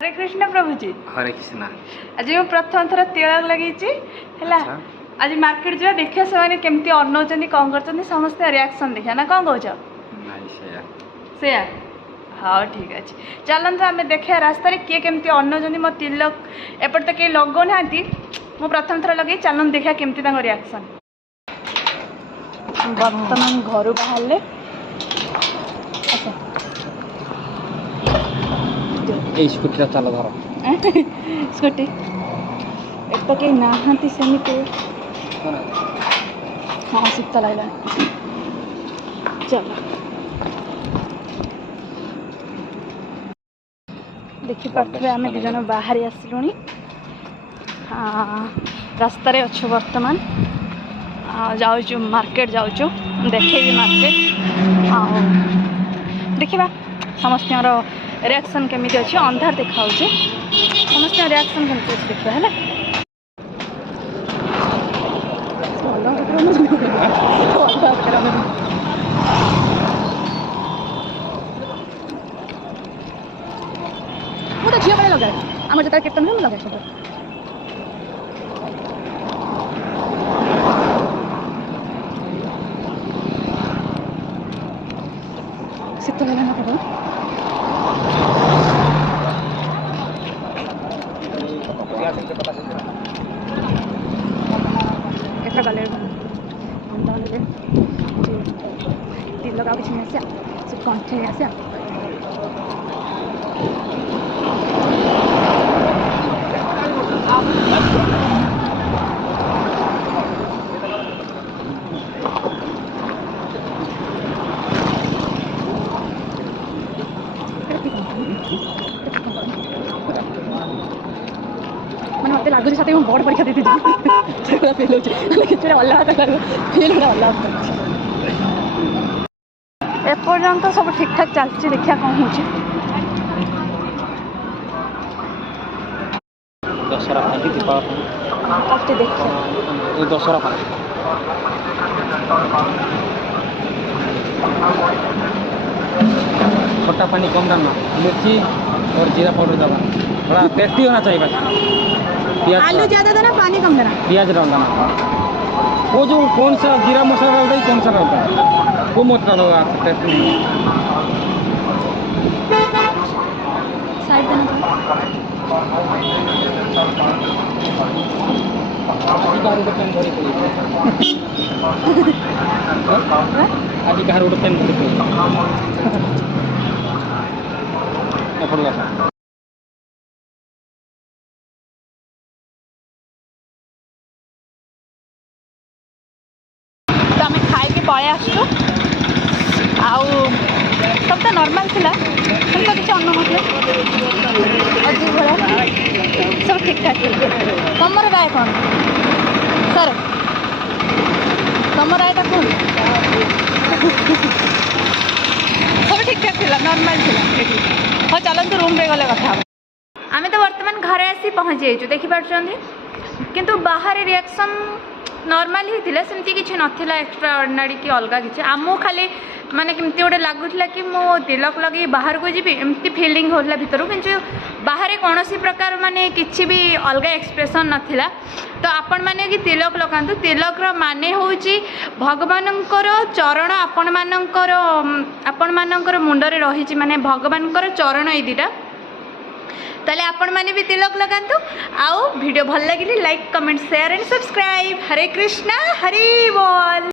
हरे कृष्ण प्रभु जी। हरे कृष्ण। आज मैं प्रथम थर तिलक लगी आज मार्केट जा देखिए से केमती अनौचंदी कौन कर समस्त रिएक्शन देखा ना कौन कौच से हाँ ठीक अच्छे चलते आम देखा रास्ता किए केमती अनौचंदी मो तिलक एपट तो कहीं लगौ ना मु प्रथम थर लगे चलन देखा केमती रिएक्शन बर्तमान घर बाहर स्कूटी चल धर स्कूटी एट कहीं नहांती सेमती हाँ शीत लगे चलो देखिपे आम दु जन बाहर आसलुणी रास्त अच्छु बर्तमान जाऊँ मार्केट जाऊँ देखे मार्केट देखा समस्त रिएक्शन केमी अच्छी अंधार देखा समस्त रिएक्शन केमी अच्छी देखा है मुझे झील बड़े लगाए आम जो कीर्तन हुए लगे शीत लगे ना पड़ो एटा गले तिलक आ कि आसा से कंठे आसा मैंने मत लगुच साथ बोर्ड परीक्षा दी फिल होता अलग फिल एपर्यंत सब ठीक ठाक चलती देखा कौन हो दशहरा देखिए दशहरा खट्टा पानी कम डालना मिर्ची और जीरा पाउडर डालना थोड़ा टेस्टी होना चाहिए बस प्याज आलू ज़्यादा देना पानी कम देना प्याज डालना वो जो कौन सा जीरा मसाला डालता है कौन सा डालता है वो मत डालोगा टेस्टी साइड देना आदि कहाँ रोड पेन तो आम खाई पलि आसु सब तो नॉर्मल थिला सब तो किसी अन्न मतलब अजीब भाया सब ठीक ठाक तुम राय कौन सर तुम रायटा कौन सब ठीक ठाक थिला नॉर्मल थिला हाँ चलते रूम रे गले कथा आम तो बर्तमान घरे आसी पहुँची जाइए देखिपुं किंतु बाहर रिएक्शन नॉर्मल ही थिला सेमती किसी नथिला एक्स्ट्रा ऑर्डिनरी कि अलग किसी आमको खाली माने केमती गोटे लगुला कि मो तिलक लगे बाहर को जी एमती फिलिंग होता भितर कि बाहर कौन प्रकार माने किसी भी अलग एक्सप्रेशन नाला तो आपण मैंने कि तिलक लगातु तिलक माने हूँ भगवान चरण आपण मानकर मुंडरे रही माने भगवान चरण ये दुटा ताले आपण माने भी तिलक लगातु आउ वीडियो भल लगे like comment share and subscribe Hare Krishna Hari बोल।